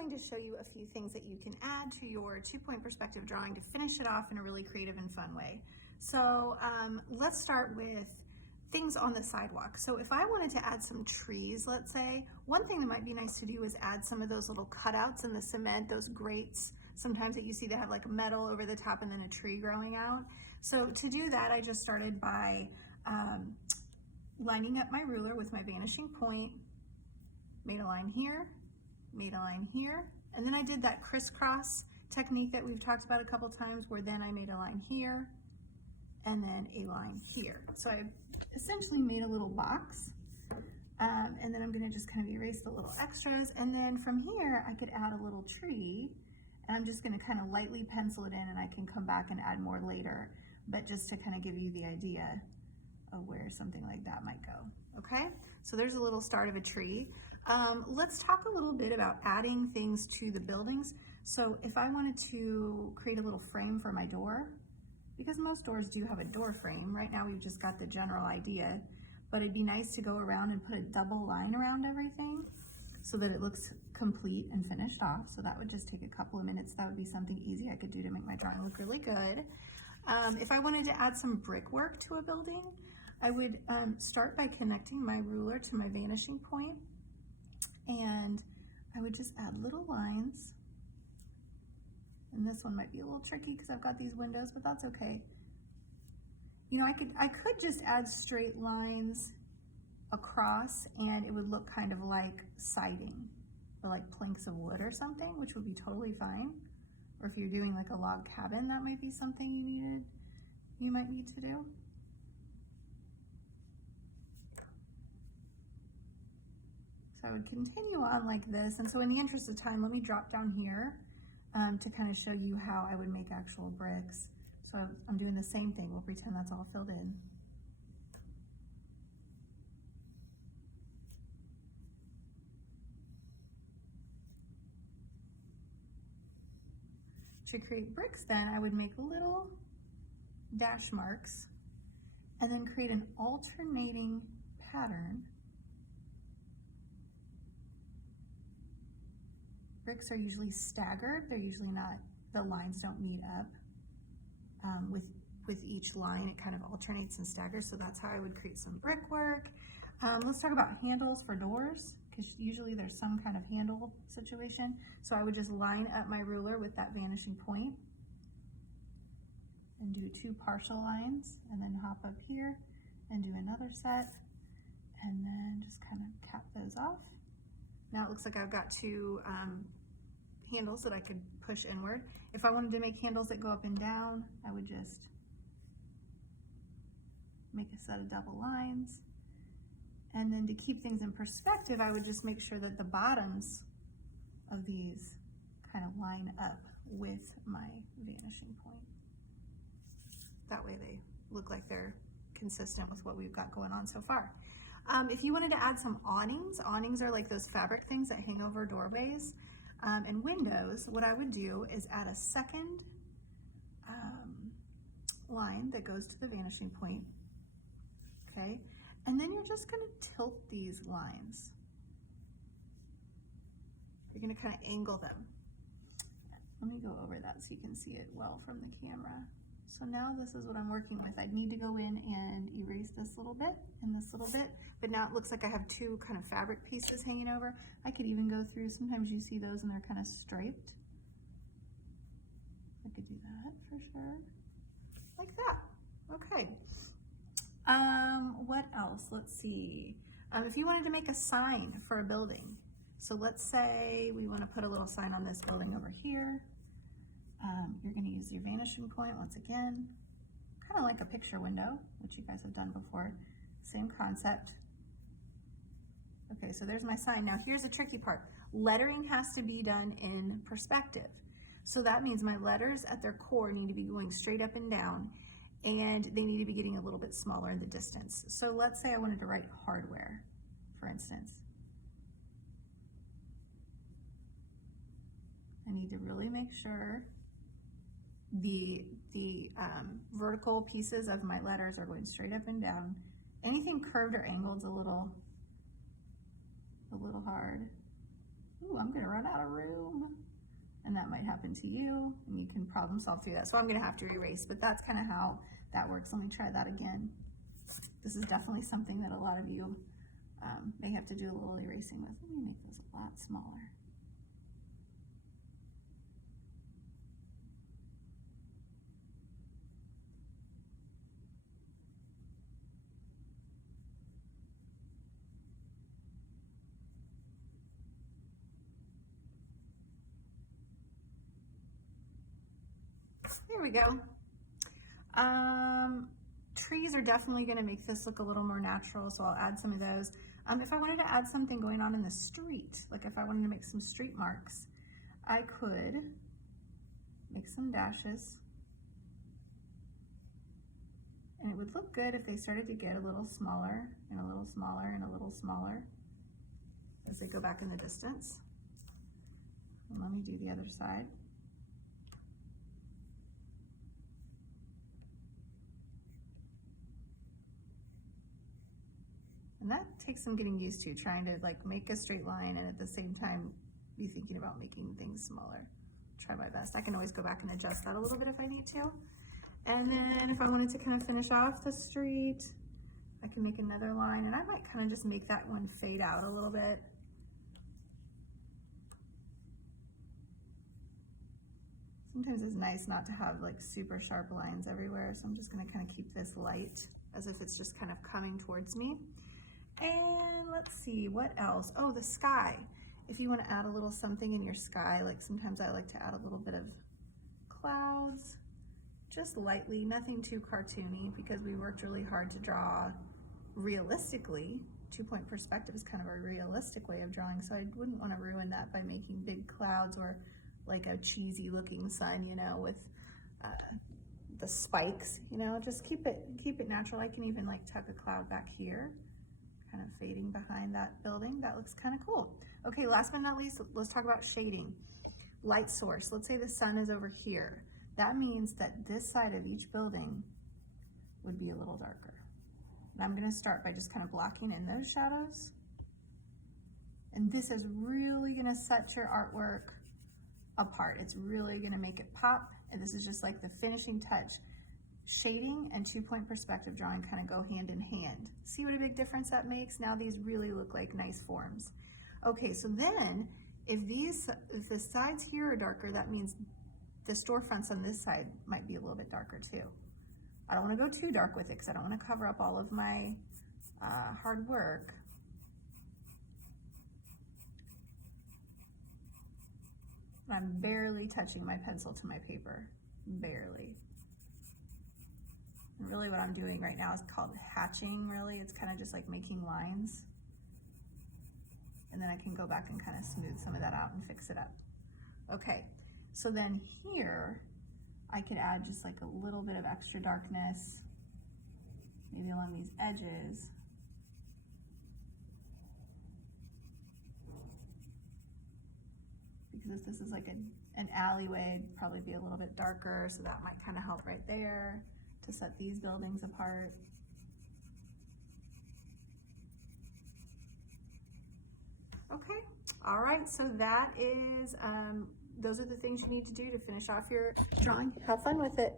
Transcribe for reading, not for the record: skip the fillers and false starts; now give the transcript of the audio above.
going to show you a few things that you can add to your 2-point perspective drawing to finish it off in a really creative and fun way. So let's start with things on the sidewalk. So if I wanted to add some trees, let's say, one thing that might be nice to do is add some of those little cutouts in the cement, those grates, sometimes that you see that have like metal over the top and then a tree growing out. So to do that, I just started by lining up my ruler with my vanishing point, made a line here, made a line here, and then I did that crisscross technique that we've talked about a couple times, where then I made a line here and then a line here. So I essentially made a little box, and then I'm gonna just kind of erase the little extras, and then from here I could add a little tree, and I'm just gonna kind of lightly pencil it in, and I can come back and add more later, but just to kind of give you the idea of where something like that might go. Okay, so there's a little start of a tree. Let's talk a little bit about adding things to the buildings. So if I wanted to create a little frame for my door, because most doors do have a door frame, right now we've just got the general idea, but it'd be nice to go around and put a double line around everything so that it looks complete and finished off. So that would just take a couple of minutes. That would be something easy I could do to make my drawing look really good. If I wanted to add some brickwork to a building, I would start by connecting my ruler to my vanishing point, and I would just add little lines. And this one might be a little tricky because I've got these windows, but that's okay. You know, I could just add straight lines across and it would look kind of like siding or like planks of wood or something, which would be totally fine. Or if you're doing like a log cabin, that might be something you might need to do. So I would continue on like this. And so in the interest of time, let me drop down here to kind of show you how I would make actual bricks. So I'm doing the same thing. We'll pretend that's all filled in. To create bricks then, I would make little dash marks and then create an alternating pattern. Bricks are usually staggered. They're usually not, the lines don't meet up. With each line, it kind of alternates and staggers. So that's how I would create some brickwork. Let's talk about handles for doors, because usually there's some kind of handle situation. So I would just line up my ruler with that vanishing point and do 2 partial lines, and then hop up here and do another set, and then just kind of cap those off. Now it looks like I've got 2 handles that I could push inward. If I wanted to make handles that go up and down, I would just make a set of double lines. And then to keep things in perspective, I would just make sure that the bottoms of these kind of line up with my vanishing point. That way they look like they're consistent with what we've got going on so far. If you wanted to add some awnings are like those fabric things that hang over doorways and windows. What I would do is add a second line that goes to the vanishing point, okay? And then you're just gonna tilt these lines. You're gonna kind of angle them. Let me go over that so you can see it well from the camera. So now this is what I'm working with. I'd need to go in and erase this little bit and this little bit, but now it looks like I have 2 kind of fabric pieces hanging over. I could even go through, sometimes you see those and they're kind of striped. I could do that for sure, like that. Okay. What else? Let's see. If you wanted to make a sign for a building, so let's say we want to put a little sign on this building over here. You're going to use your vanishing point once again, kind of like a picture window, which you guys have done before. Same concept. Okay, so there's my sign. Now here's the tricky part. Lettering has to be done in perspective. So that means my letters at their core need to be going straight up and down, and they need to be getting a little bit smaller in the distance. So let's say I wanted to write hardware, for instance. I need to really make sure the vertical pieces of my letters are going straight up and down. Anything curved or angled is a little hard. Ooh, I'm gonna run out of room. And that might happen to you, and you can problem solve through that. So I'm gonna have to erase, but that's kind of how that works. Let me try that again. This is definitely something that a lot of you may have to do a little erasing with. Let me make those a lot smaller. There we go. Trees are definitely going to make this look a little more natural, so I'll add some of those. If I wanted to add something going on in the street, like if I wanted to make some street marks, I could make some dashes. And it would look good if they started to get a little smaller and a little smaller and a little smaller as they go back in the distance. And let me do the other side. And that takes some getting used to, trying to like make a straight line and at the same time be thinking about making things smaller. Try my best. I can always go back and adjust that a little bit if I need to. And then if I wanted to kind of finish off the street, I can make another line, and I might kind of just make that one fade out a little bit. Sometimes it's nice not to have like super sharp lines everywhere, so I'm just gonna kind of keep this light as if it's just kind of coming towards me. And let's see, what else? Oh, the sky. If you want to add a little something in your sky, like sometimes I like to add a little bit of clouds, just lightly, nothing too cartoony, because we worked really hard to draw realistically. 2-point perspective is kind of a realistic way of drawing, so I wouldn't want to ruin that by making big clouds or like a cheesy looking sun, you know, with the spikes, you know, just keep it natural. I can even like tuck a cloud back here, kind of fading behind that building. That looks kind of cool. Okay, last but not least, let's talk about shading. Light source. Let's say the sun is over here. That means that this side of each building would be a little darker. And I'm going to start by just kind of blocking in those shadows. And this is really going to set your artwork apart. It's really going to make it pop. And this is just like the finishing touch. Shading and 2-point perspective drawing kind of go hand in hand. See what a big difference that makes? Now these really look like nice forms. Okay, so then if the sides here are darker, that means the storefronts on this side might be a little bit darker too. I don't want to go too dark with it because I don't want to cover up all of my hard work. I'm barely touching my pencil to my paper, barely. And really what I'm doing right now is called hatching, really. It's kind of just like making lines. And then I can go back and kind of smooth some of that out and fix it up. Okay, so then here, I could add just like a little bit of extra darkness, maybe along these edges. Because if this is like an alleyway, it'd probably be a little bit darker, so that might kind of help right there to set these buildings apart. Okay, all right, so that is, those are the things you need to do to finish off your drawing. Have fun with it.